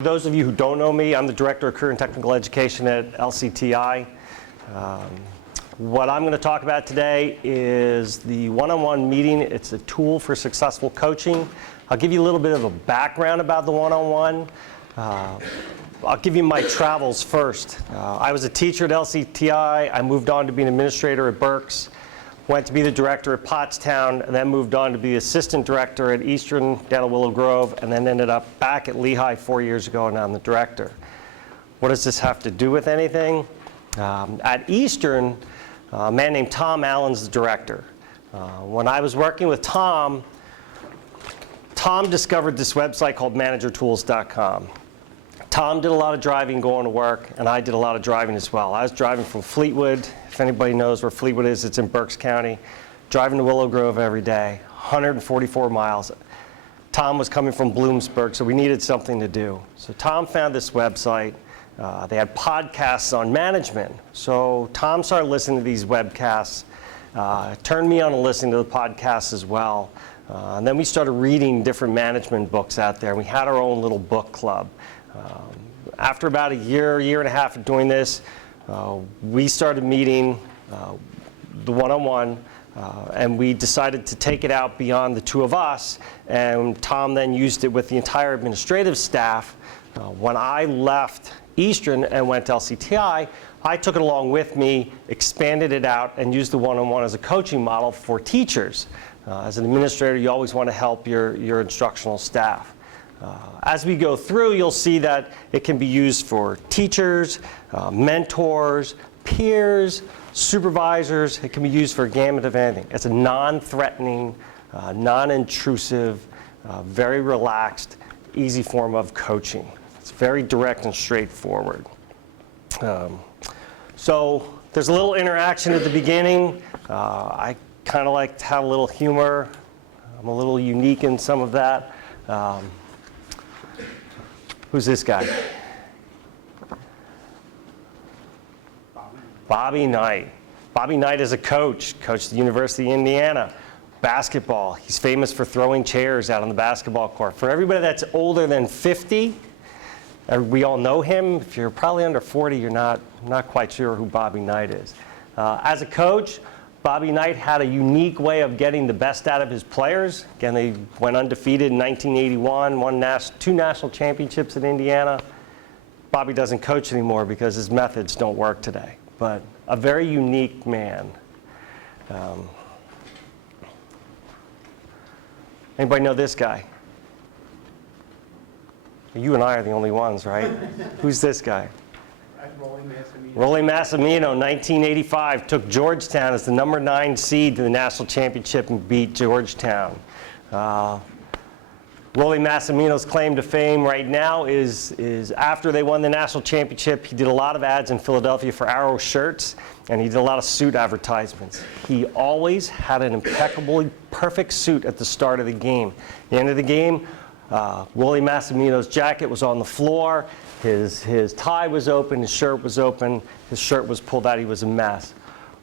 For those of you who don't know me, I'm the Director of Career and Technical Education at LCTI. What I'm going to talk about today is the one-on-one meeting. It's a tool for successful coaching. I'll give you a little bit of a background about the one-on-one. I'll give you my travels first. I was a teacher at LCTI. I moved on to be an administrator at Berks. Went to be the director at Pottstown, and then moved on to be assistant director at Eastern down at Willow Grove, and then ended up back at Lehigh 4 years ago, and I'm the director. What does this have to do with anything? At Eastern, a man named Tom Allen's the director. When I was working with Tom discovered this website called managertools.com. Tom did a lot of driving going to work, and I did a lot of driving as well. I was driving from Fleetwood. If anybody knows where Fleetwood is, it's in Berks County. Driving to Willow Grove every day, 144 miles. Tom was coming from Bloomsburg, so we needed something to do. So Tom found this website. They had podcasts on management. So Tom started listening to these webcasts, turned me on to listening to the podcasts as well. And then we started reading different management books out there. We had our own little book club. After about a year and a half of doing this, we started meeting the one-on-one, and we decided to take it out beyond the two of us, and Tom then used it with the entire administrative staff. When I left Eastern and went to LCTI, I took it along with me, expanded it out, and used the one-on-one as a coaching model for teachers. As an administrator, you always want to help your instructional staff. As we go through, you'll see that it can be used for teachers, mentors, peers, supervisors. It can be used for a gamut of anything. It's a non-threatening, non-intrusive, very relaxed, easy form of coaching. It's very direct and straightforward. So there's a little interaction at the beginning. I kind of like to have a little humor. I'm a little unique in some of that. Who's this guy? Bobby Knight. Bobby Knight is a coach, coached at the University of Indiana. Basketball. He's famous for throwing chairs out on the basketball court. For everybody that's older than 50, we all know him. If you're probably under 40, you're not quite sure who Bobby Knight is. As a coach, Bobby Knight had a unique way of getting the best out of his players. Again, they went undefeated in 1981, won two national championships in Indiana. Bobby doesn't coach anymore because his methods don't work today, but a very unique man. Anybody know this guy? You and I are the only ones, right? Who's this guy? Rolly Massimino, 1985, took Georgetown as the number 9 seed to the national championship and beat Georgetown. Rolly Massimino's claim to fame right now is after they won the national championship, he did a lot of ads in Philadelphia for Arrow shirts, and he did a lot of suit advertisements. He always had an impeccably perfect suit at the start of the game. At the end of the game, Rolly Massimino's jacket was on the floor. His tie was open, his shirt was open, his shirt was pulled out, he was a mess.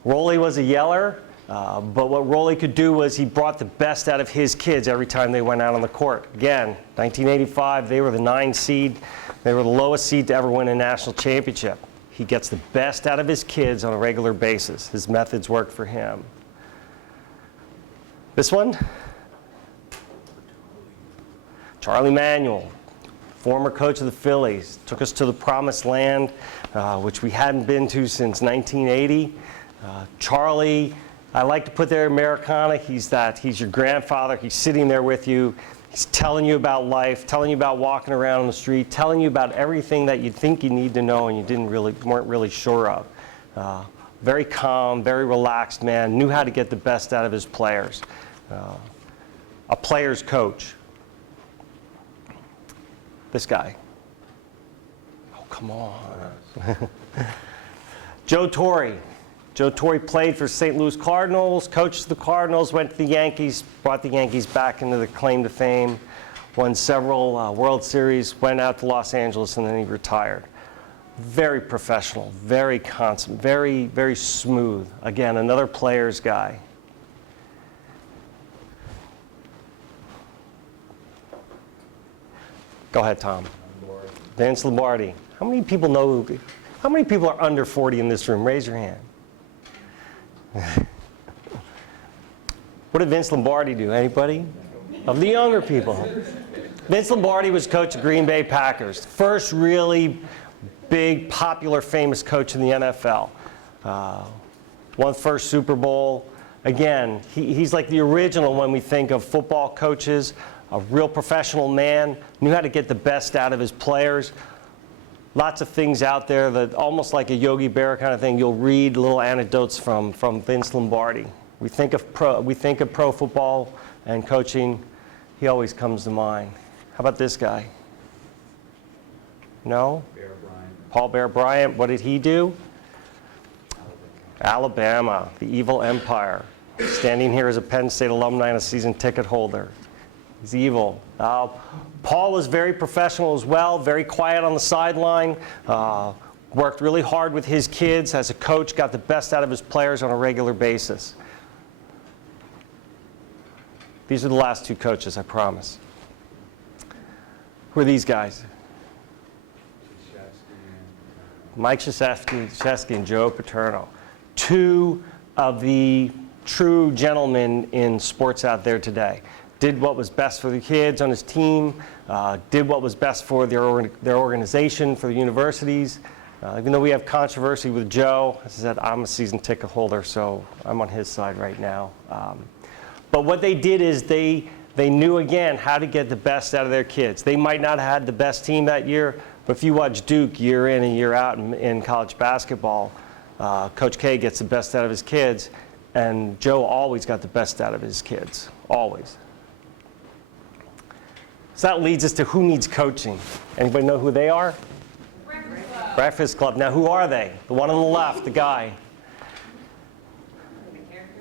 Rolly was a yeller, but what Rolly could do was he brought the best out of his kids every time they went out on the court. Again, 1985, they were the 9 seed. They were the lowest seed to ever win a national championship. He gets the best out of his kids on a regular basis. His methods work for him. This one? Charlie Manuel. Former coach of the Phillies, took us to the promised land, which we hadn't been to since 1980. Charlie, I like to put there Americana. He's your grandfather. He's sitting there with you. He's telling you about life, telling you about walking around on the street, telling you about everything that you think you need to know and you weren't really sure of. Very calm, very relaxed man. Knew how to get the best out of his players. A player's coach. This guy. Oh, come on. Joe Torre. Joe Torre played for St. Louis Cardinals, coached the Cardinals, went to the Yankees, brought the Yankees back into the claim to fame, won several World Series, went out to Los Angeles, and then he retired. Very professional, very consummate, very, very smooth. Again, another player's guy. Go ahead, Tom. Vince Lombardi. How many people know, how many people are under 40 in this room? Raise your hand. What did Vince Lombardi do? Anybody? Of the younger people. Vince Lombardi was coach of Green Bay Packers. First really big, popular, famous coach in the NFL. Won first Super Bowl. Again, he's like the original when we think of football coaches, a real professional man, knew how to get the best out of his players. Lots of things out there that almost like a Yogi Berra kind of thing. You'll read little anecdotes from Vince Lombardi. We think of pro football and coaching. He always comes to mind. How about this guy? No? Bear Bryant. Paul Bear Bryant. What did he do? Alabama, the evil empire. Standing here as a Penn State alumni and a season ticket holder. He's evil. Paul was very professional as well, very quiet on the sideline, worked really hard with his kids as a coach, got the best out of his players on a regular basis. These are the last two coaches, I promise. Who are these guys? Mike Krzyzewski and Joe Paterno. Two of the true gentlemen in sports out there today. Did what was best for the kids on his team, did what was best for their organization, for the universities. Even though we have controversy with Joe, as I said, I'm a season ticket holder, so I'm on his side right now. But what they did is they knew, again, how to get the best out of their kids. They might not have had the best team that year, but if you watch Duke year in and year out in college basketball, Coach K gets the best out of his kids, and Joe always got the best out of his kids, always. So that leads us to who needs coaching. Anybody know who they are? Breakfast Club. Breakfast Club. Now, who are they? The one on the left, the guy.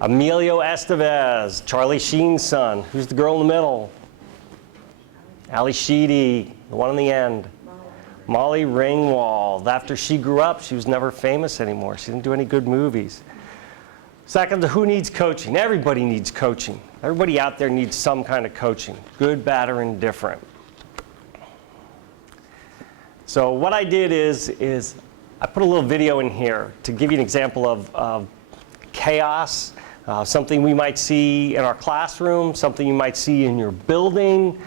Emilio Estevez, Charlie Sheen's son. Who's the girl in the middle? Ali Sheedy, the one in the end. Molly Ringwald. After she grew up, she was never famous anymore. She didn't do any good movies. Second, who needs coaching? Everybody needs coaching. Everybody out there needs some kind of coaching, good, bad, or indifferent. So what I did is I put a little video in here to give you an example of chaos, something we might see in our classroom, something you might see in your building.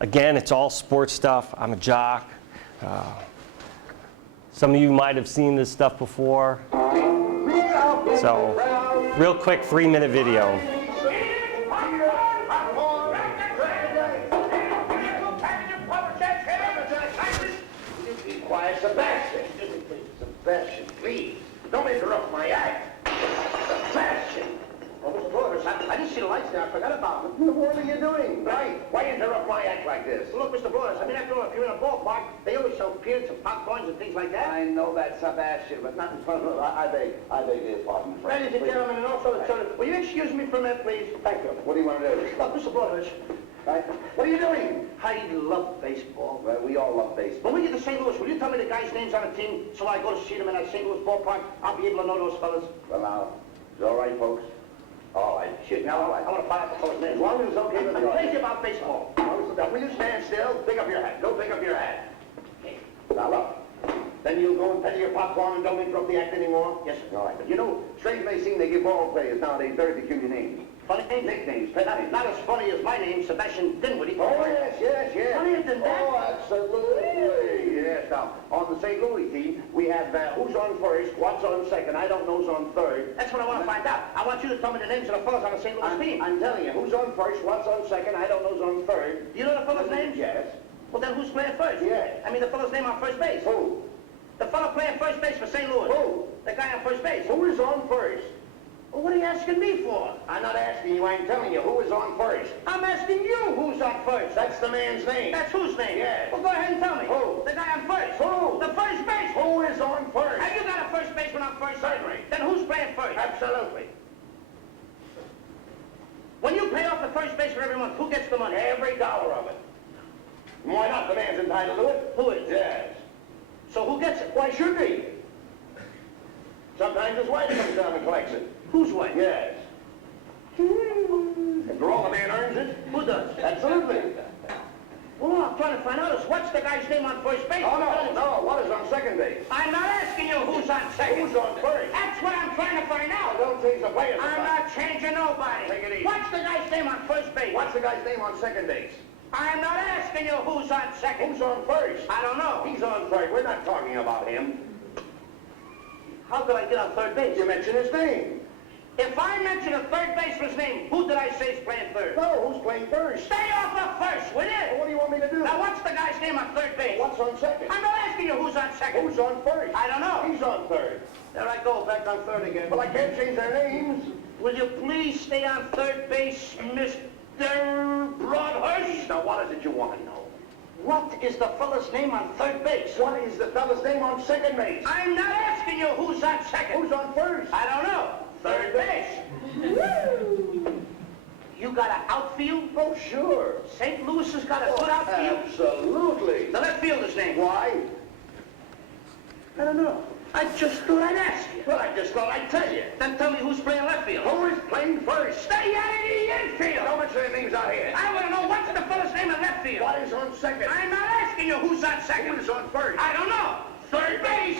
Again, it's all sports stuff. I'm a jock. Some of you might have seen this stuff before. So, real quick 3-minute video. Quiet, Sebastian. Sebastian, please. Don't interrupt my act. Sebastian. Oh, Mr. Flores, I didn't see the lights there. I forgot about them. What are you doing? Right. Why interrupt my act like this? Look, Mr. Flores, I mean, after all, if you're in a ballpark, they always sell peanuts and popcorns and things like that. I know that, Sebastian, but not in front of... I beg your pardon, friend. Ladies and gentlemen, and also, will you excuse me for a minute, please? Thank you. What do you want to do? Look, Mr. Flores. Right. What are you doing? I love baseball. Well, we all love baseball. When we get to St. Louis, will you tell me the guys' names on the team so I go to see them in that St. Louis ballpark? I'll be able to know those fellas. Well, now, it's all right, folks. All right, shit. Now, I want to find out the fellas' names. As long as it's okay with you. I'm crazy about baseball. Will you stand still? Pick up your hat. Go pick up your hat. Okay. Now, look. Then you'll go and peddle your popcorn and don't interrupt the act anymore? Yes, sir. All right. But you know, strange may seem they give ball players nowadays very peculiar names. Funny nicknames. Not as funny as my name, Sebastian Dinwiddie. Oh, yes. Funnier than that? Oh, absolutely. Yes. Now, on the St. Louis team, we have who's on first, what's on second, I don't know's on third. That's what I want to find out. I want you to tell me the names of the fellas on the St. Louis team. I'm telling you, who's on first, what's on second, I don't know's on third. Do you know the fellas' names? Yes. Well, then who's playing first? Yes. I mean, the fellow's name on first base. Who? The fellow playing first base for St. Louis. Who? The guy on first base. Who is on first? Well, what are you asking me for? I'm not asking you, I'm telling you, who is on first? I'm asking you who's on first. That's the man's name. That's whose name? Yes. Well, go ahead and tell me. Who? The guy on first. Who? The first base. Who is on first? Have you got a first baseman on first? Certainly. Then who's playing first? Absolutely. When you pay off the first baseman every month, who gets the money? Every dollar of it. Why not? The man's entitled to it. Who is? Yes. So who gets it? Why should he? Sometimes his wife comes down and collects it. Whose wife? Yes. After all, the man earns it. Who does? Absolutely. Well, I'm trying trying to find out is what's the guy's name on first base? Oh, no. What is on second base? I'm not asking you who's on second. Who's on first? That's what I'm trying to find out. Don't change the players. I'm not changing nobody. Take it easy. What's the guy's name on first base? What's the guy's name on second base? I'm not asking you who's on second. Who's on first? I don't know. He's on third. We're not talking about him. How could I get on third base? You mentioned his name. If I mention a third baseman's name, who did I say is playing third? No, who's playing first? Stay off of first, will you? Well, what do you want me to do? Now, what's the guy's name on third base? What's on second? I'm not asking you who's on second. Who's on first? I don't know. He's on third. There I go, back on third again. Well, I can't change their names. Will you please stay on third base, Mr. Broadhurst? Now, what is it you want to know? What is the fella's name on third base? What is the fella's name on second base? I'm not asking you who's on second. Who's on first? I don't know. Third base. You got an outfield? Oh, sure. St. Louis has got a good outfield? Absolutely. The left fielder's name? Why? I don't know. I just thought I'd ask you. Well, I just thought I'd tell you. Then tell me who's playing left field. Who is playing first? Stay out of the infield. Don't mention their names out here. I want to know what's the fella's name in left field. What is on second? I'm not asking you who's on second. Who's on first? I don't know. Third base.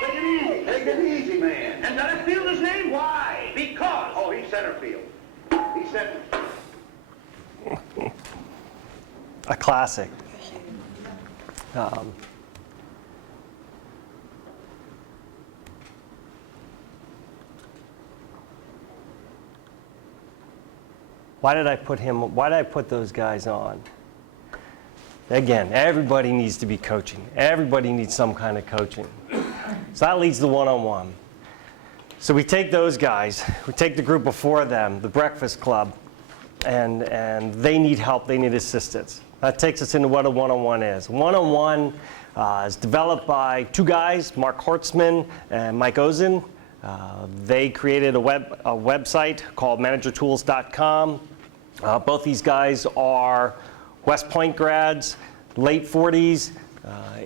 Take it easy. Take it easy, man. And the left fielder's name? Why? Because. Oh, he's center field. He's center. A classic. Why did I put those guys on? Again, everybody needs to be coaching. Everybody needs some kind of coaching. So that leads to one-on-one. So we take those guys, we take the group before them, the Breakfast Club, and they need help, they need assistance. That takes us into what a one-on-one is. One-on-one is developed by two guys, Mark Hortzman and Mike Ozen. They created a website called managertools.com. Both these guys are West Point grads, late 40s.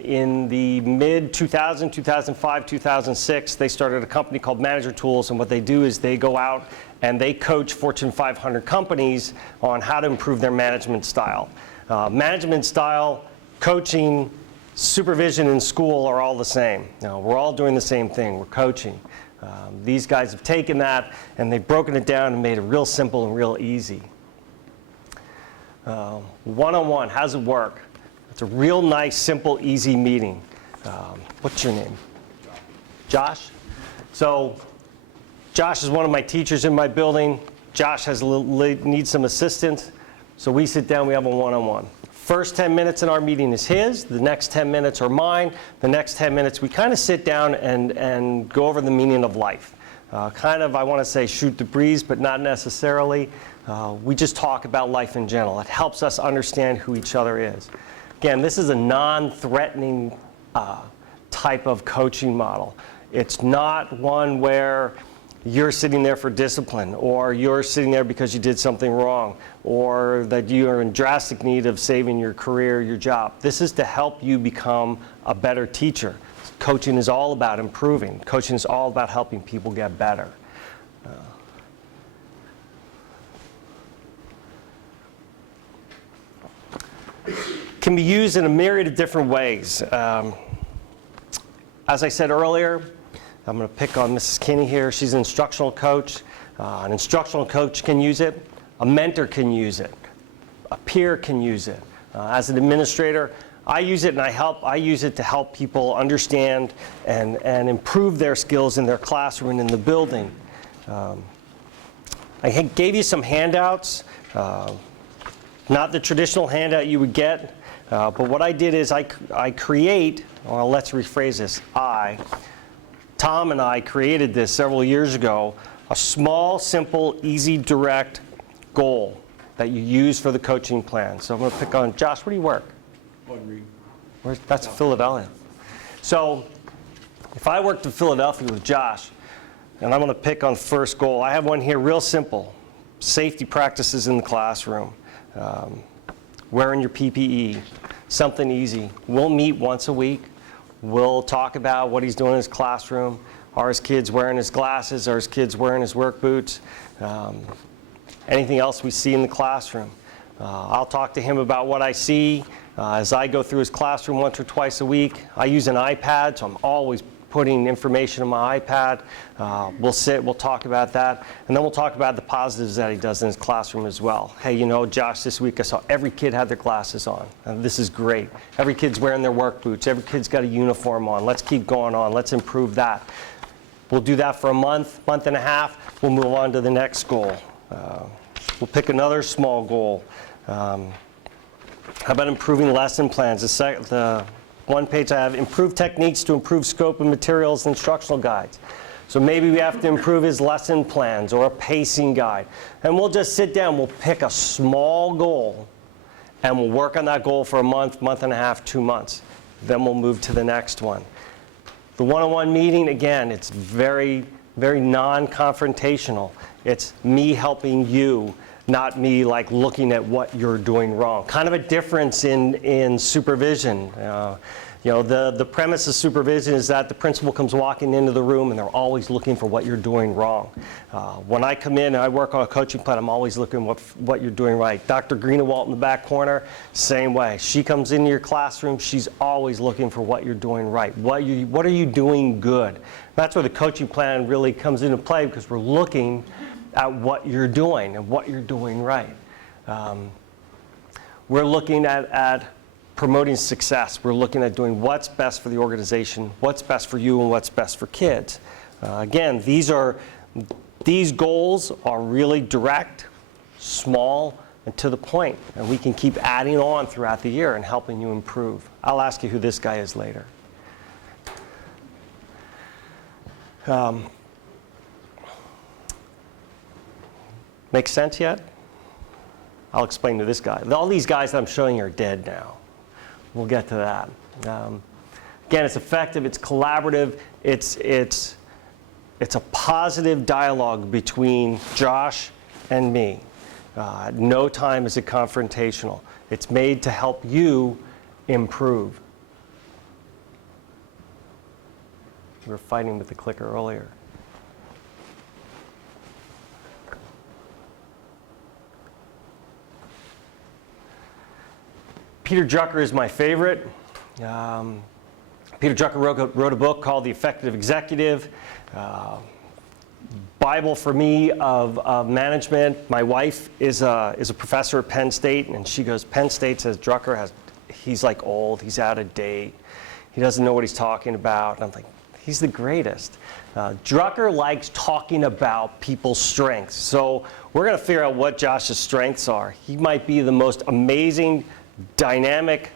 In the mid-2000, 2005, 2006, they started a company called Manager Tools, and what they do is they go out and they coach Fortune 500 companies on how to improve their management style. Management style, coaching, supervision in school are all the same. We're all doing the same thing, we're coaching. These guys have taken that and they've broken it down and made it real simple and real easy. One-on-one, how does it work? It's a real nice, simple, easy meeting. What's your name? Josh. So Josh is one of my teachers in my building. Josh needs some assistance. So we sit down, we have a one-on-one. First 10 minutes in our meeting is his. The next 10 minutes are mine. The next 10 minutes, we kind of sit down and go over the meaning of life. Kind of, I want to say, shoot the breeze, but not necessarily. We just talk about life in general. It helps us understand who each other is. Again, this is a non-threatening type of coaching model. It's not one where you're sitting there for discipline, or you're sitting there because you did something wrong, or that you are in drastic need of saving your career, your job. This is to help you become a better teacher. Coaching is all about improving. Coaching is all about helping people get better. Can be used in a myriad of different ways. As I said earlier, I'm going to pick on Mrs. Kinney here. She's an instructional coach. An instructional coach can use it. A mentor can use it. A peer can use it. As an administrator, I use it and I use it to help people understand and improve their skills in their classroom and in the building. I gave you some handouts. Not the traditional handout you would get, but what I did is I create, well, let's rephrase this, Tom and I created this several years ago, a small, simple, easy, direct goal that you use for the coaching plan. So I'm going to pick on Josh. Where do you work? That's Philadelphia. So if I worked in Philadelphia with Josh, and I'm going to pick on first goal, I have one here real simple. Safety practices in the classroom. Wearing your PPE. Something easy. We'll meet once a week. We'll talk about what he's doing in his classroom. Are his kids wearing his glasses? Are his kids wearing his work boots? Anything else we see in the classroom. I'll talk to him about what I see as I go through his classroom once or twice a week. I use an iPad, so I'm always putting information on my iPad. We'll sit, we'll talk about that, and then we'll talk about the positives that he does in his classroom as well. Hey, you know, Josh, this week I saw every kid had their glasses on. And this is great. Every kid's wearing their work boots. Every kid's got a uniform on. Let's keep going on. Let's improve that. We'll do that for a month, month and a half. We'll move on to the next goal. We'll pick another small goal. How about improving lesson plans? The one page I have, improve techniques to improve scope and materials instructional guides. So maybe we have to improve his lesson plans or a pacing guide. And we'll just sit down, we'll pick a small goal, and we'll work on that goal for a month, month and a half, 2 months. Then we'll move to the next one. The one-on-one meeting, again, it's very, very non-confrontational. It's me helping you, not me like looking at what you're doing wrong. Kind of a difference in supervision. You know, the premise of supervision is that the principal comes walking into the room and they're always looking for what you're doing wrong. When I come in and I work on a coaching plan, I'm always looking what you're doing right. Dr. Greenewalt in the back corner, same way. She comes into your classroom, she's always looking for what you're doing right. What are you doing good? That's where the coaching plan really comes into play, because we're looking at what you're doing and what you're doing right. We're looking at promoting success. We're looking at doing what's best for the organization, what's best for you, and what's best for kids. Again, these goals are really direct, small, and to the point, and we can keep adding on throughout the year and helping you improve. I'll ask you who this guy is later. Make sense yet? I'll explain to this guy. All these guys that I'm showing you are dead now. We'll get to that. Again, it's effective, it's collaborative, it's a positive dialogue between Josh and me. At no time is it confrontational. It's made to help you improve. We were fighting with the clicker earlier. Peter Drucker is my favorite. Peter Drucker wrote a book called The Effective Executive. Bible for me of management. My wife is a professor at Penn State, and she goes, Penn State says Drucker he's like old, he's out of date, he doesn't know what he's talking about. And I'm like, he's the greatest. Drucker likes talking about people's strengths. So we're going to figure out what Josh's strengths are. He might be the most amazing, dynamic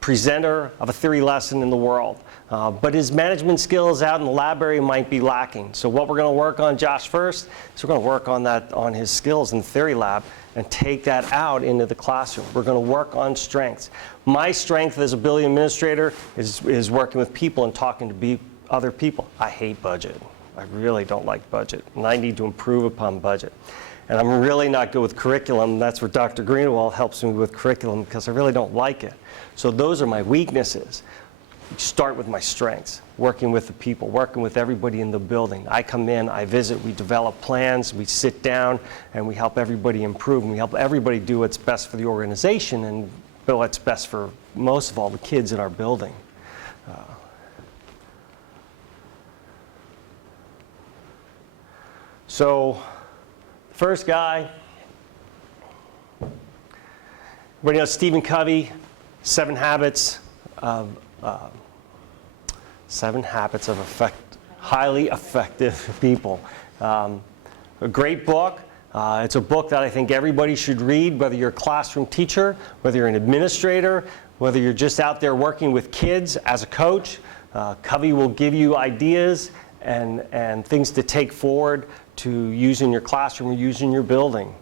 presenter of a theory lesson in the world. But his management skills out in the library might be lacking. So what we're going to work on Josh first is we're going to work on his skills in the theory lab and take that out into the classroom. We're going to work on strengths. My strength as a building administrator is working with people and talking to other people. I hate budget. I really don't like budget, and I need to improve upon budget. And I'm really not good with curriculum. That's where Dr. Greenewalt helps me with curriculum, because I really don't like it. So those are my weaknesses. Start with my strengths, working with the people, working with everybody in the building. I come in, I visit, we develop plans, we sit down, and we help everybody improve, and we help everybody do what's best for the organization and what's best for, most of all, the kids in our building. So, first guy, everybody knows Stephen Covey, 7 Habits of highly effective people. A great book. It's a book that I think everybody should read, whether you're a classroom teacher, whether you're an administrator, whether you're just out there working with kids as a coach. Covey will give you ideas and things to take forward to use in your classroom or use in your building.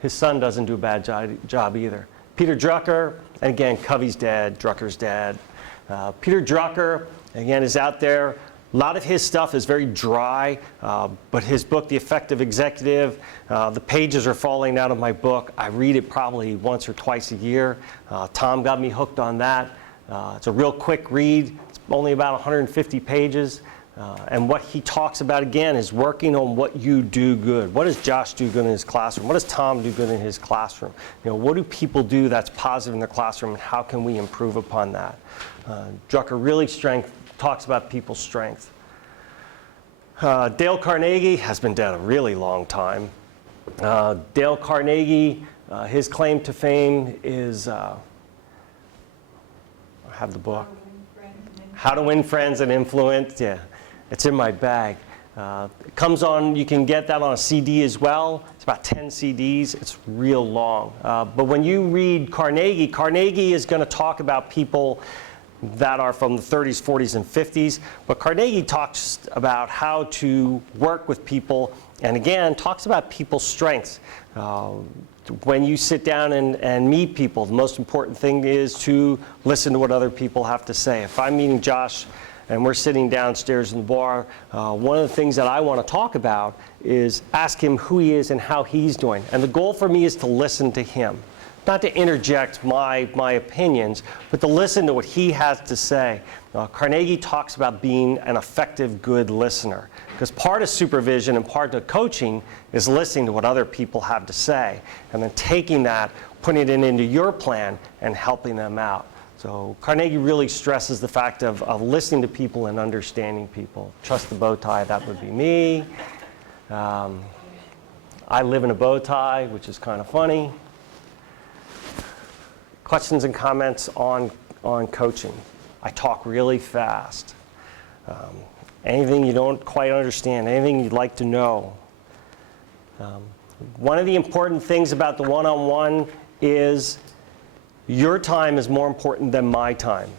His son doesn't do a bad job either. Peter Drucker, and again, Covey's dead, Drucker's dead. Peter Drucker, again, is out there. A lot of his stuff is very dry, but his book, The Effective Executive, the pages are falling out of my book. I read it probably once or twice a year. Tom got me hooked on that. It's a real quick read. It's only about 150 pages. And what he talks about, again, is working on what you do good. What does Josh do good in his classroom? What does Tom do good in his classroom? What do people do that's positive in their classroom, and how can we improve upon that? Drucker really talks about people's strength. Dale Carnegie has been dead a really long time. Dale Carnegie, his claim to fame is, I have the book, How to Win Friends and Influence. Yeah, it's in my bag. It comes on, you can get that on a CD as well. It's about 10 CDs. It's real long. But when you read Carnegie, Carnegie is going to talk about people that are from the 30s, 40s, and 50s. But Carnegie talks about how to work with people, and again, talks about people's strengths. When you sit down and meet people, the most important thing is to listen to what other people have to say. If I'm meeting Josh and we're sitting downstairs in the bar, one of the things that I want to talk about is ask him who he is and how he's doing. And the goal for me is to listen to him. Not to interject my opinions, but to listen to what he has to say. Carnegie talks about being an effective, good listener. Because part of supervision and part of coaching is listening to what other people have to say, and then taking that, putting it into your plan, and helping them out. So Carnegie really stresses the fact of listening to people and understanding people. Trust the bow tie, that would be me. I live in a bow tie, which is kind of funny. Questions and comments on coaching. I talk really fast. Anything you don't quite understand, anything you'd like to know. One of the important things about the one-on-one is your time is more important than my time.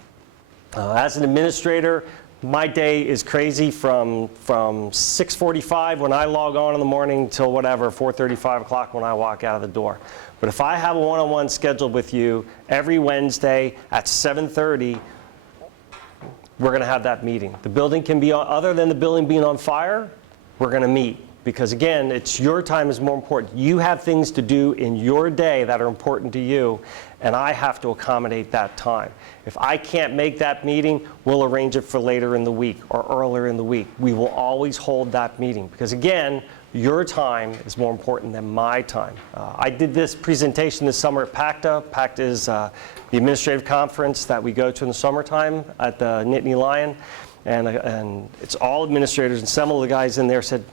As an administrator, my day is crazy from 6:45 when I log on in the morning till whatever, 4:30, 5 o'clock when I walk out of the door. But if I have a one-on-one scheduled with you every Wednesday at 7:30, we're going to have that meeting. The building can be, other than the building being on fire, we're going to meet. Because again, it's your time is more important. You have things to do in your day that are important to you, and I have to accommodate that time. If I can't make that meeting, we'll arrange it for later in the week or earlier in the week. We will always hold that meeting. Because again, your time is more important than my time. I did this presentation this summer at PACTA. PACTA is the administrative conference that we go to in the summertime at the Nittany Lion. And it's all administrators, and some of the guys in there said,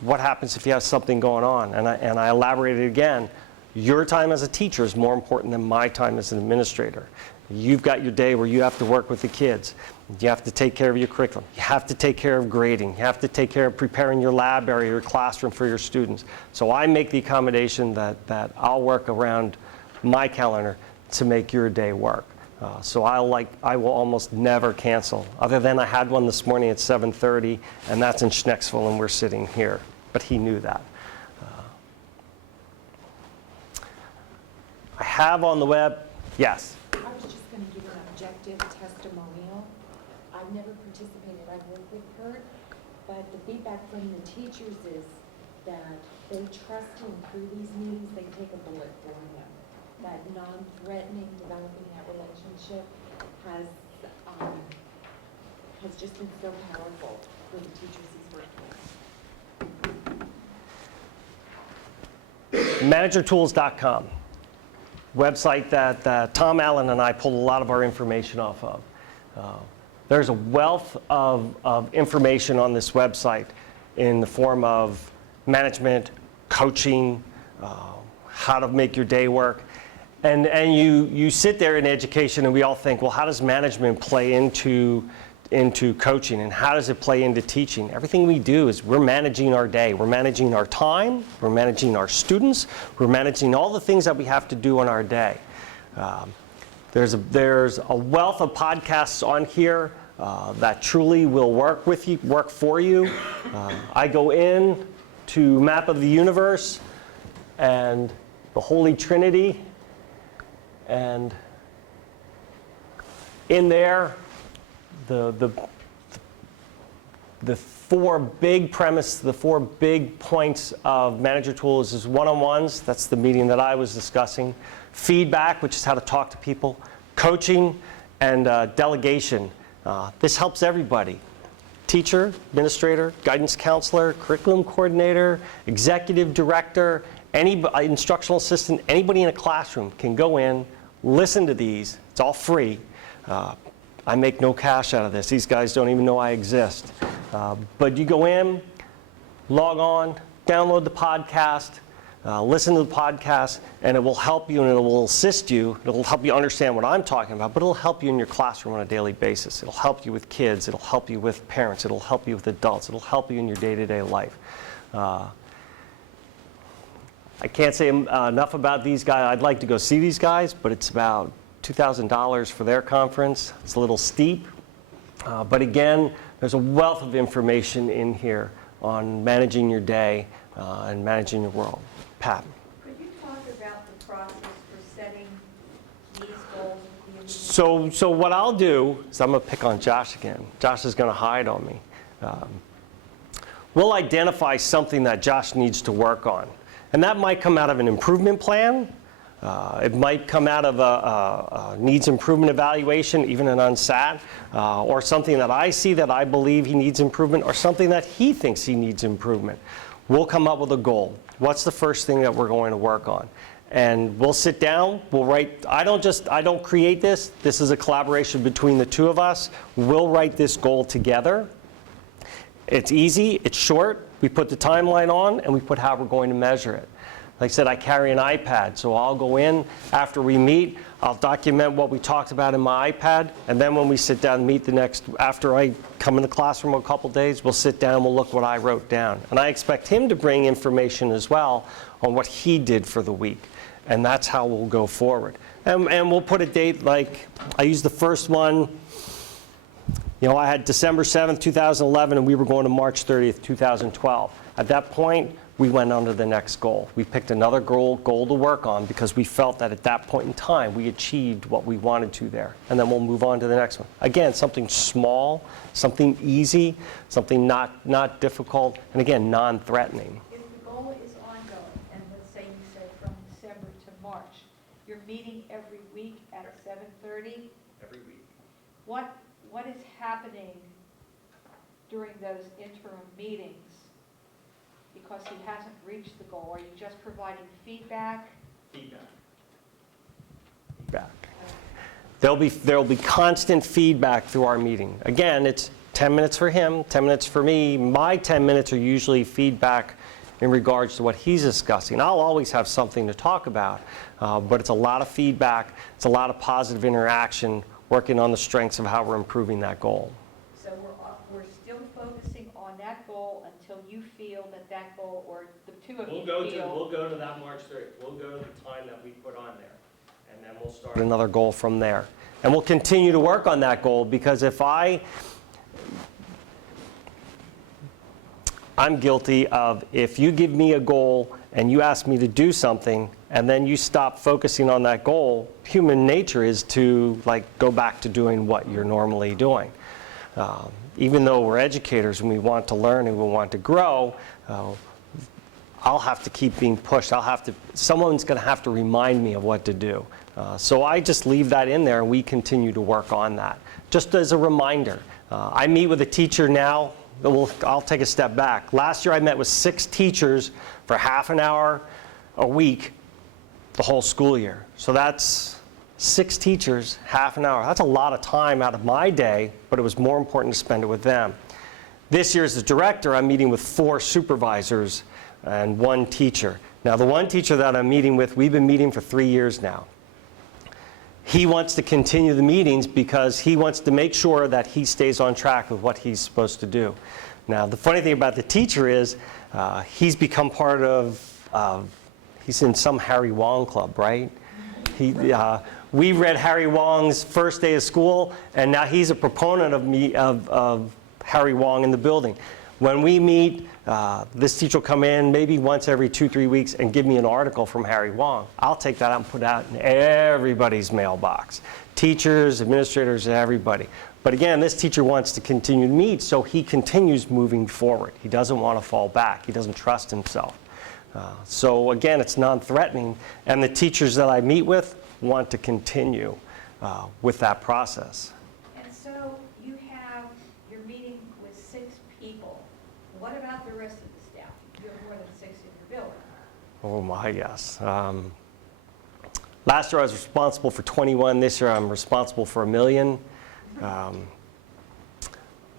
what happens if you have something going on? And I elaborated again, your time as a teacher is more important than my time as an administrator. You've got your day where you have to work with the kids. You have to take care of your curriculum. You have to take care of grading. You have to take care of preparing your lab area, your classroom for your students. So I make the accommodation that I'll work around my calendar to make your day work. So I will almost never cancel, other than I had one this morning at 7:30, and that's in Schnecksville, and we're sitting here. But he knew that. I have on the web, yes? I was just going to give an objective testimonial. I've never participated, I've worked with Kurt, but the feedback from the teachers is that they trust him through these meetings, they take a bullet for him. That non-threatening, developing that relationship has just been so powerful for the teachers he's worked with. Managertools.com, website that Tom Allen and I pulled a lot of our information off of. There's a wealth of information on this website in the form of management, coaching, how to make your day work. And you sit there in education and we all think, well, how does management play into coaching, and how does it play into teaching? Everything we do is we're managing our day. We're managing our time. We're managing our students. We're managing all the things that we have to do in our day. There's a wealth of podcasts on here that truly will work for you. I go in to Map of the Universe and the Holy Trinity, and in there, the four big premise, the 4 big points of Manager Tools is one-on-ones, that's the meeting that I was discussing, feedback, which is how to talk to people, coaching, and delegation. This helps everybody. teacher, administrator, guidance counselor, curriculum coordinator, executive director, any instructional assistant, anybody in a classroom can go in, listen to these. It's all free. I make no cash out of this. These guys don't even know I exist. But you go in, log on, download the podcast, listen to the podcast, and it will help you and it will assist you. It will help you understand what I'm talking about, but it will help you in your classroom on a daily basis. It will help you with kids. It will help you with parents. It will help you with adults. It will help you in your day-to-day life. I can't say enough about these guys. I'd like to go see these guys, but it's about $2,000 for their conference. It's a little steep. But again, there's a wealth of information in here on managing your day and managing your world. Pat. Could you talk about the process for setting these goals? So what I'll do is I'm going to pick on Josh again. Josh is going to hide on me. We'll identify something that Josh needs to work on. And that might come out of an improvement plan. It might come out of a needs improvement evaluation, even an unsat, or something that I see that I believe he needs improvement, or something that he thinks he needs improvement. We'll come up with a goal. What's the first thing that we're going to work on? And we'll sit down, we'll write, I don't create this. This is a collaboration between the two of us. We'll write this goal together. It's easy, it's short. We put the timeline on and we put how we're going to measure it. Like I said, I carry an iPad, so I'll go in after we meet, I'll document what we talked about in my iPad, and then when we sit down and meet after I come in the classroom a couple days, we'll sit down and we'll look what I wrote down. And I expect him to bring information as well on what he did for the week. And that's how we'll go forward. And we'll put a date, like I used the first one, I had December 7th, 2011, and we were going to March 30th, 2012. At that point, we went on to the next goal. We picked another goal to work on because we felt that at that point in time, we achieved what we wanted to there. And then we'll move on to the next one. Again, something small, something easy, something not difficult, and again, non-threatening. If the goal is ongoing, and let's say you said from December to March, you're meeting every week at 7:30? Every week. What is happening during those interim meetings? Because he hasn't reached the goal. Are you just providing feedback? Feedback. There'll be constant feedback through our meeting. Again, it's 10 minutes for him, 10 minutes for me. My 10 minutes are usually feedback in regards to what he's discussing. I'll always have something to talk about, but it's a lot of feedback. It's a lot of positive interaction, working on the strengths of how we're improving that goal. So we're still focusing on that goal until you feel that goal, or the two of you feel. We'll go to that March 30th. We'll go to the time that we put on there, and then we'll start another goal from there. And we'll continue to work on that goal, because I'm guilty of, if you give me a goal and you ask me to do something and then you stop focusing on that goal, human nature is to go back to doing what you're normally doing. Even though we're educators and we want to learn and we want to grow, I'll have to keep being pushed. Someone's going to have to remind me of what to do. So I just leave that in there and we continue to work on that. Just as a reminder, I meet with a teacher now. I'll take a step back. Last year I met with 6 teachers for half an hour a week the whole school year. So that's 6 teachers, half an hour. That's a lot of time out of my day, but it was more important to spend it with them. This year as the director, I'm meeting with 4 supervisors and 1 teacher. Now the 1 teacher that I'm meeting with, we've been meeting for 3 years now. He wants to continue the meetings because he wants to make sure that he stays on track with what he's supposed to do. Now, the funny thing about the teacher is he's become part of, he's in some Harry Wong club, right? We read Harry Wong's first day of school, and now he's a proponent of Harry Wong in the building. When we meet, this teacher will come in maybe once every 2-3 weeks and give me an article from Harry Wong. I'll take that out and put it out in everybody's mailbox. Teachers, administrators, everybody. But again, this teacher wants to continue to meet, so he continues moving forward. He doesn't want to fall back. He doesn't trust himself. So again, it's non-threatening, and the teachers that I meet with want to continue with that process. And so you're meeting with 6 Oh my, yes. Last year I was responsible for 21. This year I'm responsible for 1 million. I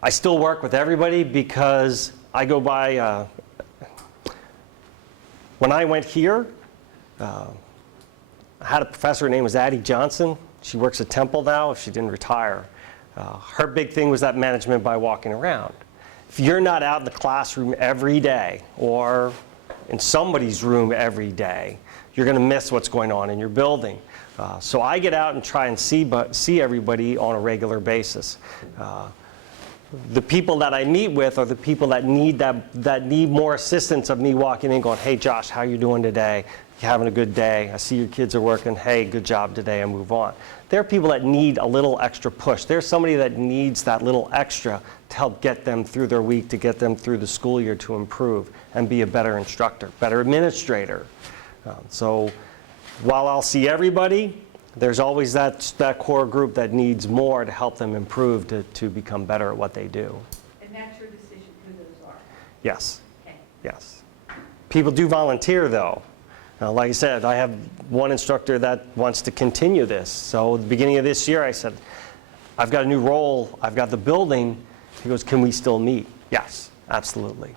still work with everybody because I go by, when I went here, I had a professor, her name was Addie Johnson. She works at Temple now, she didn't retire. Her big thing was that management by walking around. If you're not out in the classroom every day or in somebody's room every day, you're going to miss what's going on in your building. So I get out and try and see everybody on a regular basis. The people that I meet with are the people that need more assistance of me walking in going, hey Josh, how you doing today? You having a good day? I see your kids are working. Hey, good job today, and move on. There are people that need a little extra push. There's somebody that needs that little extra to help get them through their week, to get them through the school year to improve and be a better instructor, better administrator. So while I'll see everybody, there's always that core group that needs more to help them improve to become better at what they do. And that's your decision who those are? Yes, Okay. yes. People do volunteer though. Like I said, I have one instructor that wants to continue this. So at the beginning of this year, I said, I've got a new role, I've got the building. He goes, can we still meet? Yes, absolutely.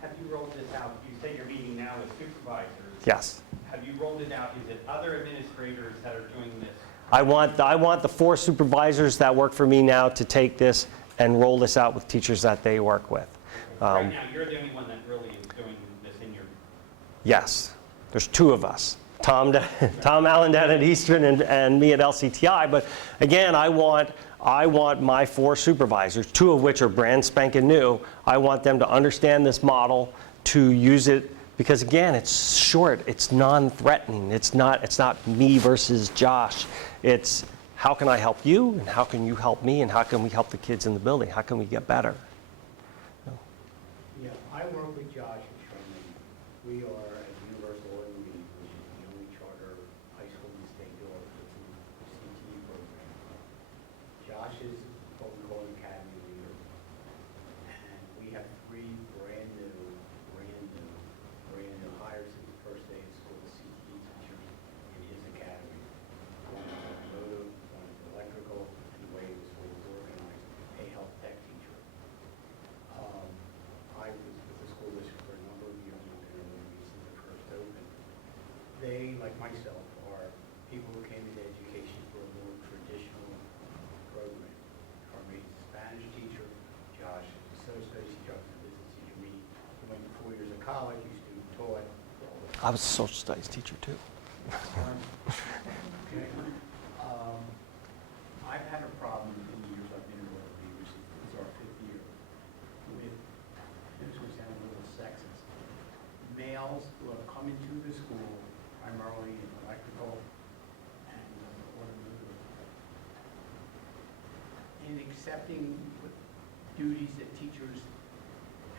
Have you rolled this out? You say you're meeting now with supervisors. Yes. Have you rolled it out? Is it other administrators that are doing this? I want the 4 supervisors that work for me now to take this and roll this out with teachers that they work with. Right now, you're the only one that really is doing this in your... Yes, there's 2 of us. Tom Allen down at Eastern and me at LCTI. But again, I want my 4 supervisors, 2 of which are brand spanking new. I want them to understand this model, to use it, because again, it's short, it's non-threatening. It's not me versus Josh. It's how can I help you, and how can you help me, and how can we help the kids in the building? How can we get better? Yeah, I work with Josh and Sherman. We are at Universal Oil League, which is the only charter high school in the state that offers the CTE program. Josh is what we call an academy leader. And we have 3 brand new hires since the first day of school, CTE teachers in his academy. One is automotive, one is electrical, and the way the school is organized, a health tech teacher. I was with the school district for a number of years, and I've been with me since it first opened. They, like myself, are people who came into education for a more traditional program. Carmen's a Spanish teacher, Josh is a social studies teacher, I was a business teacher. Me, he went to 4 years of college, he student taught. I was a social studies teacher too. Okay. I've had a problem in the years I've been in Oil League, which is our 5th year, with, this will sound a little sexist, males who have come into the school primarily in electrical and automotive, in accepting duties that teachers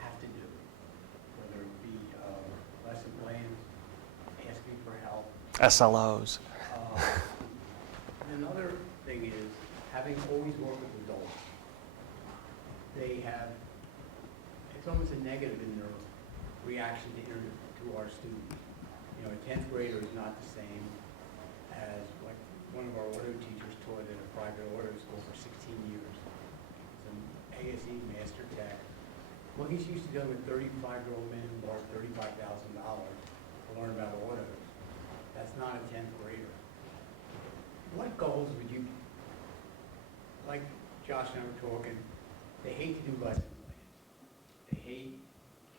have to do, whether it be lesson plans, asking for help. SLOs. Another thing is, having always worked with adults, they have, it's almost a negative in their reaction to our students. You know, a 10th grader is not the same as like one of our auto teachers taught at a private auto school for 16 years. He's an ASE master tech. Well, he's used to dealing with 35-year-old men who borrowed $35,000 to learn about autos. That's not a 10th grader. What goals would you, like Josh and I were talking, they hate to do lesson plans. They hate,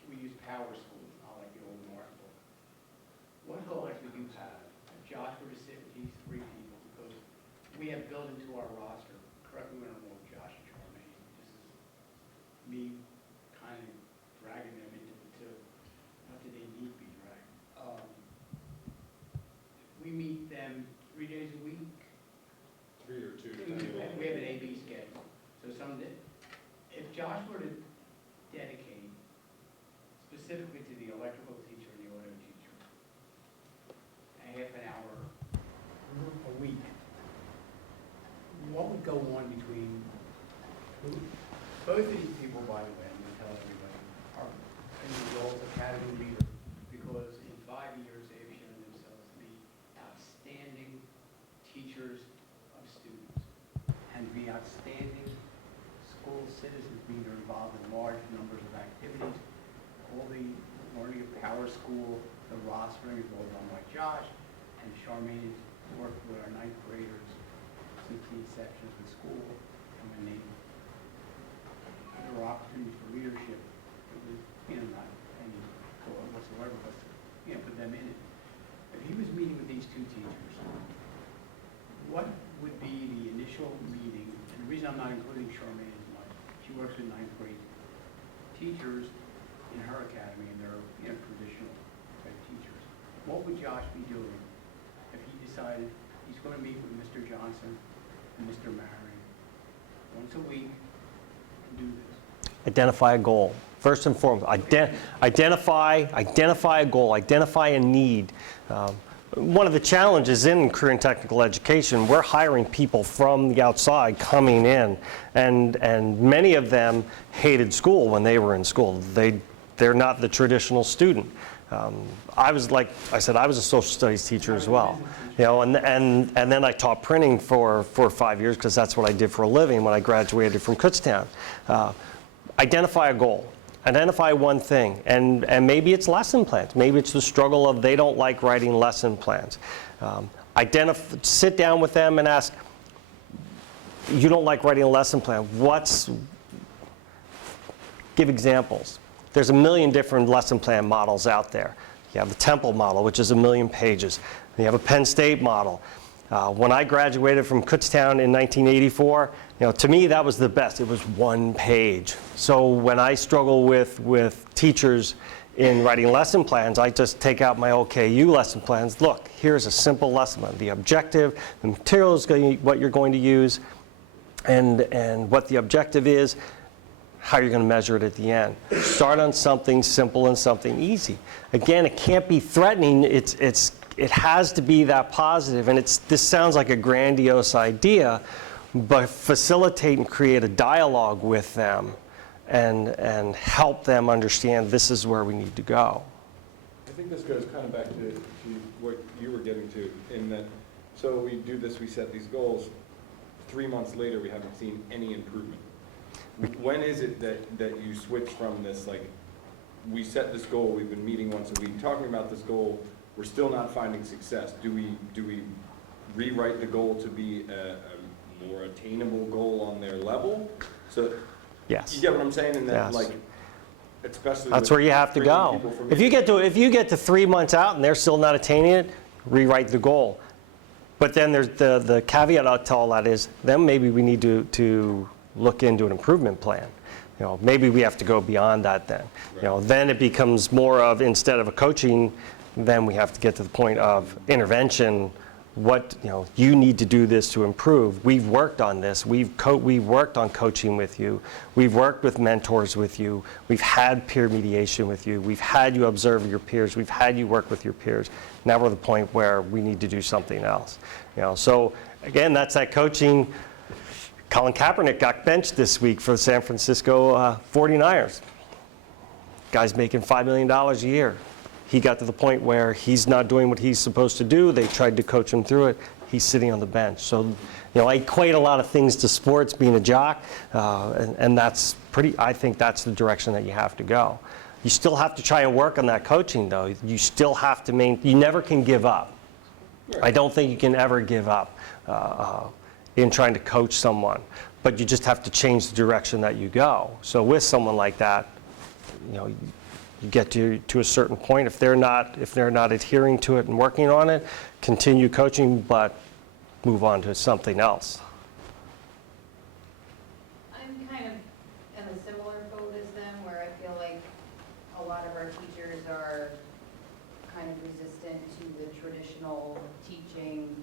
we use power schools, not like the old North book. What goals would you have if Josh were to sit with these 3 people? Because we have built into our roster, correct me when I'm wrong, Josh and Charmaine, this is me kind of dragging them into the 2. Not that they need to be dragged. We meet them 3 days a week. 3 or 2. We have an A/B schedule. So if Josh were to dedicate specifically to the electrical teacher and the auto teacher, a half an hour a week, what would go on between both of these people, by the way, I'm going to tell everybody, are in the role of academy leader, because outstanding school citizens, being involved in large numbers of activities. All the learning of Power School, the rostering is all done by Josh, and Charmaine has worked with our ninth graders since the inception of the school. And when there were opportunities for leadership, it was, not any thought whatsoever, but, put them in it. If he was meeting with these two teachers, what would be the initial meeting? And the reason I'm not including Charmaine as much, she works with ninth grade teachers in her academy, and they're traditional type teachers. What would Josh be doing if he decided he's going to meet with Mr. Johnson and Mr. Marion once a week and do this? Identify a goal. First and foremost, identify a goal, identify a need. One of the challenges in career and technical education, we're hiring people from the outside coming in, and many of them hated school when they were in school. They're not the traditional student. I was, like I said, I was a social studies teacher as well. And then I taught printing for 5 years, because that's what I did for a living when I graduated from Kutztown. Identify a goal. Identify one thing, and maybe it's lesson plans. Maybe it's the struggle of they don't like writing lesson plans. Sit down with them and ask, you don't like writing a lesson plan. Give examples. There's a million different lesson plan models out there. You have the Temple model, which is 1 million pages. You have a Penn State model. When I graduated from Kutztown in 1984, to me that was the best. It was 1 page. So when I struggle with teachers in writing lesson plans, I just take out my OKU lesson plans. Look, here's a simple lesson plan. The objective, the material is what you're going to use, and what the objective is, how you're going to measure it at the end. Start on something simple and something easy. Again, it can't be threatening. It has to be that positive, and this sounds like a grandiose idea, but facilitate and create a dialogue with them and help them understand this is where we need to go. I think this goes kind of back to what you were getting to, in that, so we do this, we set these goals, 3 months later we haven't seen any improvement. When is it that you switch from this, like, we set this goal, we've been meeting once a week, talking about this goal, we're still not finding success? Do we rewrite the goal to be a more attainable goal on their level? So Yes. you get what I'm saying? And that, Yes. like, especially That's where you have to go. If you get to 3 months out and they're still not attaining it, rewrite the goal. But then there's the caveat to all that is, then maybe we need to look into an improvement plan. Maybe we have to go beyond that then. Right. Then it becomes more of, instead of a coaching, then we have to get to the point of intervention. You need to do this to improve. We've worked on this. We've worked on coaching with you. We've worked with mentors with you. We've had peer mediation with you. We've had you observe your peers. We've had you work with your peers. Now we're at the point where we need to do something else. So again, that's that coaching. Colin Kaepernick got benched this week for the San Francisco 49ers. Guy's making $5 million a year. He got to the point where he's not doing what he's supposed to do. They tried to coach him through it. He's sitting on the bench. So, I equate a lot of things to sports, being a jock, and I think that's the direction that you have to go. You still have to try and work on that coaching, though. You still have to you never can give up. I don't think you can ever give up in trying to coach someone, but you just have to change the direction that you go. So with someone like that, you get to a certain point. If they're not adhering to it and working on it, continue coaching, but move on to something else. I'm kind of in a similar boat as them, where I feel like a lot of our teachers are kind of resistant to the traditional teaching.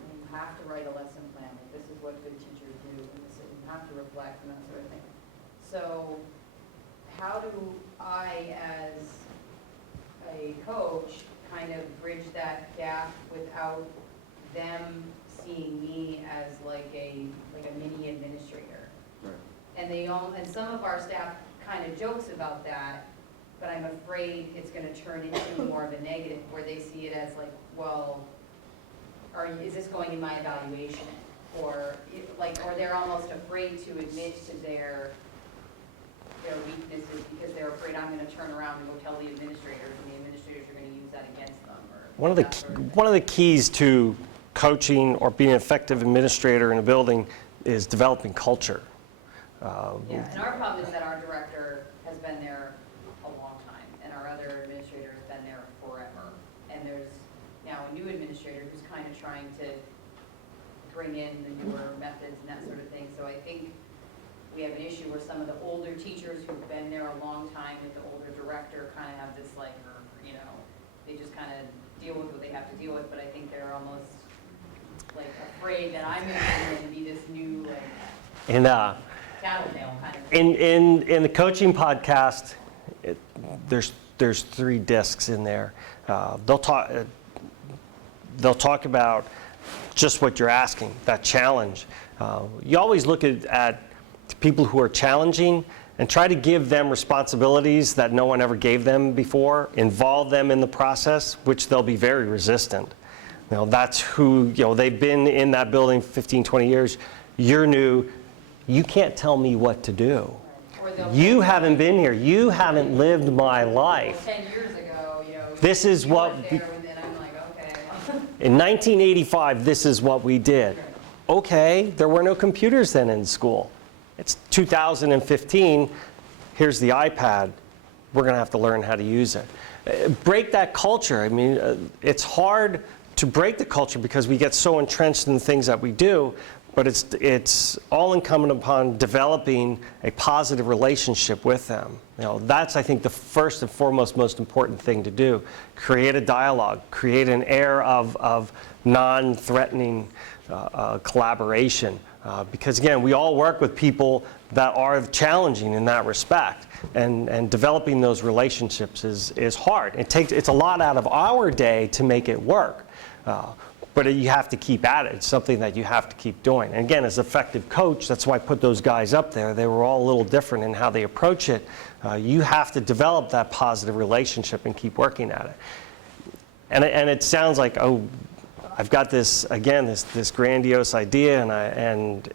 You have to write a lesson plan. Like, this is what good teachers do, and you have to reflect and that sort of thing. So how do I, as a coach, kind of bridge that gap without them seeing me as like a mini administrator? Right. And some of our staff kind of jokes about that, but I'm afraid it's going to turn into more of a negative, where they see it as like, well, is this going in my evaluation? or or they're almost afraid to admit to their weaknesses because they're afraid I'm going to turn around and go tell the administrators, and the administrators are going to use that against them. Or One of the keys to coaching or being an effective administrator in a building is developing culture. Yeah, and our problem is that our director has been there a long time, and our other administrator has been there forever. And there's now a new administrator who's kind of trying to bring in the newer methods and that sort of thing. So I think we have an issue where some of the older teachers who've been there a long time with the older director kind of have this they just kind of deal with what they have to deal with, but I think they're almost afraid that I'm going to be this new tattletale kind of thing. In the coaching podcast, there's 3 discs in there. They'll talk about just what you're asking, that challenge. You always look at people who are challenging and try to give them responsibilities that no one ever gave them before, involve them in the process, which they'll be very resistant. That's who, they've been in that building 15, 20 years. You're new. You can't tell me what to do. You haven't been here. You haven't lived my life. 10 years ago, this is what, and I'm like, okay. in 1985, this is what we did. Okay, there were no computers then in school. It's 2015, here's the iPad. We're going to have to learn how to use it. Break that culture. I mean, it's hard to break the culture because we get so entrenched in the things that we do, but it's all incumbent upon developing a positive relationship with them. That's, I think, the first and foremost most important thing to do. Create a dialogue, create an air of non-threatening collaboration. Because again, we all work with people that are challenging in that respect, and developing those relationships is hard. It's a lot out of our day to make it work, but you have to keep at it. It's something that you have to keep doing. And again, as an effective coach, that's why I put those guys up there. They were all a little different in how they approach it. You have to develop that positive relationship and keep working at it. And it sounds like, oh, I've got this grandiose idea, and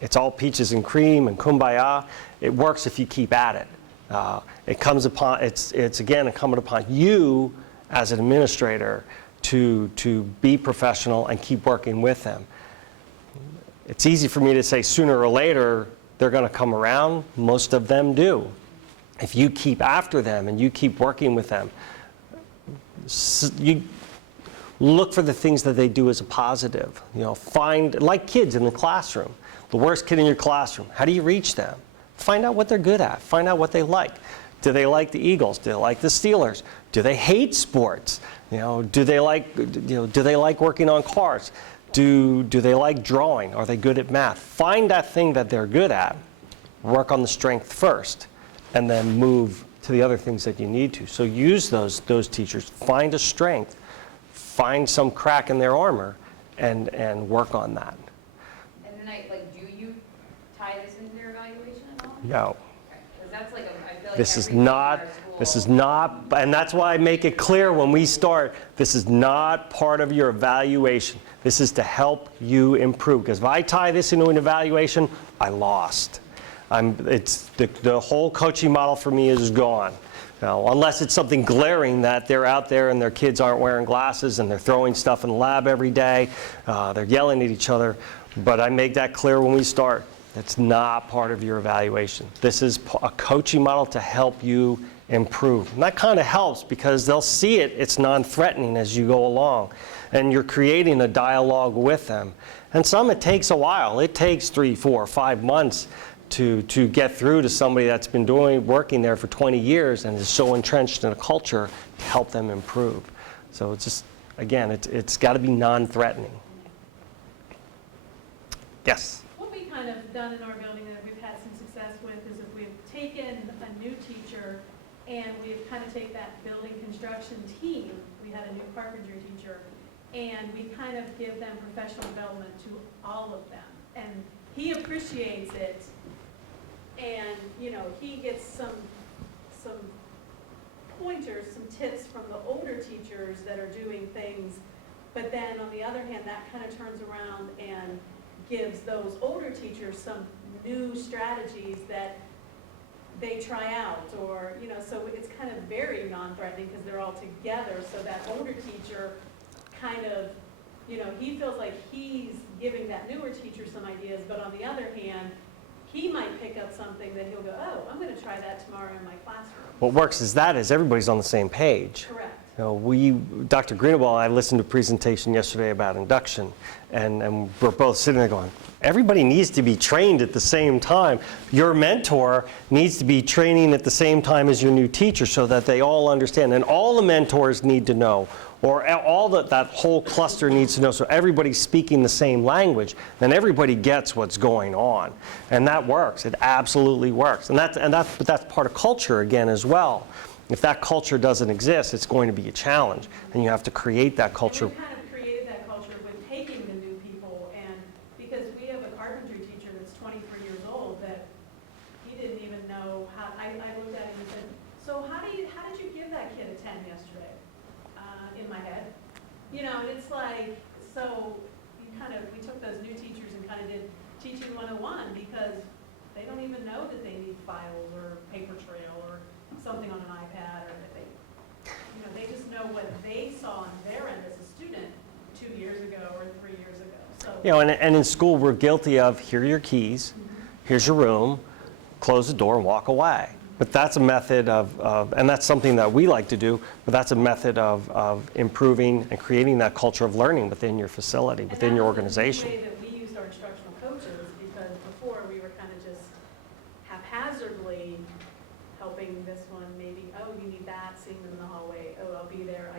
it's all peaches and cream and kumbaya. It works if you keep at it. It's again incumbent upon you as an administrator to be professional and keep working with them. It's easy for me to say sooner or later they're going to come around. Most of them do. If you keep after them and you keep working with them, you look for the things that they do as a positive. Find, like kids in the classroom, the worst kid in your classroom. How do you reach them? Find out what they're good at. Find out what they like. Do they like the Eagles? Do they like the Steelers? Do they hate sports? Do they like working on cars? Do they like drawing? Are they good at math? Find that thing that they're good at. Work on the strength first, and then move to the other things that you need to. So use those teachers. Find a strength. Find some crack in their armor, and work on that. And then do you tie this into their evaluation at all? No. Because that's I feel like This is not, and that's why I make it clear when we start, this is not part of your evaluation. This is to help you improve. Because if I tie this into an evaluation, I lost. The whole coaching model for me is gone. Now, unless it's something glaring that they're out there and their kids aren't wearing glasses and they're throwing stuff in the lab every day, they're yelling at each other. But I make that clear when we start. That's not part of your evaluation. This is a coaching model to help you improve. And that kind of helps because they'll see it's non-threatening as you go along. And you're creating a dialogue with them. And some it takes a while. It takes 3, 4, 5 months to get through to somebody that's been working there for 20 years and is so entrenched in a culture to help them improve. So it's just, again, it's got to be non-threatening. Yes? What we kind of done in our building that we've had some success with is if we've taken a new teacher and we've kind of taken that building construction team, we had a new carpentry teacher, and we kind of give them professional development to all of them. And he appreciates it. And, he gets some pointers, some tips from the older teachers that are doing things. But then on the other hand, that kind of turns around and gives those older teachers some new strategies that they try out, or, so it's kind of very non-threatening because they're all together, so that older teacher kind of, he feels like he's giving that newer teacher some ideas, but on the other hand, he might pick up something that he'll go, oh, I'm going to try that tomorrow in my classroom. What works is everybody's on the same page. Correct. Dr. Greenwald, I listened to a presentation yesterday about induction, and we're both sitting there going, everybody needs to be trained at the same time. Your mentor needs to be training at the same time as your new teacher so that they all understand. And all the mentors need to know, or all that whole cluster needs to know, so everybody's speaking the same language, then everybody gets what's going on. And that works. It absolutely works. But that's part of culture again as well. If that culture doesn't exist, it's going to be a challenge, and you have to create that culture. And we kind of created that culture with taking the new people, and because we have a carpentry teacher that's 23 years old that he didn't even know how. I looked at him and said, "So how did you give that kid a 10 yesterday?" In my head, and it's like, so we took those new teachers and kind of did teaching 101 because they don't even know that they need files or paper trail or something on an iPad, or that they just know what they saw on their end as a student 2 years ago or 3 years ago. So And in school we're guilty of, here are your keys, here's your room, close the door and walk away. But that's a method of and that's something that we like to do, but that's a method of improving and creating that culture of learning within your facility, within your organization. And that's the way that we used our instructional coaches, because before we were kind of just haphazardly helping this one, maybe, oh, you need that, seeing them in the hallway, oh, I'll be there,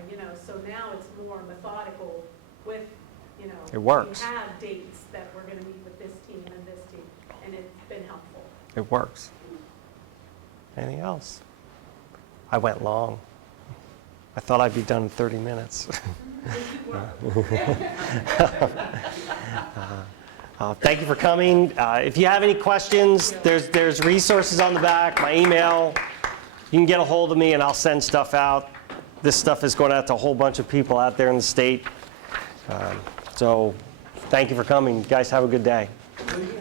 so now it's more methodical with, It works. we have dates that we're going to meet with this team and this team, and it's been helpful. It works. Anything else? I went long. I thought I'd be done in 30 minutes. Thank you for coming. If you have any questions, there's resources on the back, my email. You can get a hold of me and I'll send stuff out. This stuff is going out to a whole bunch of people out there in the state. So thank you for coming. You guys have a good day.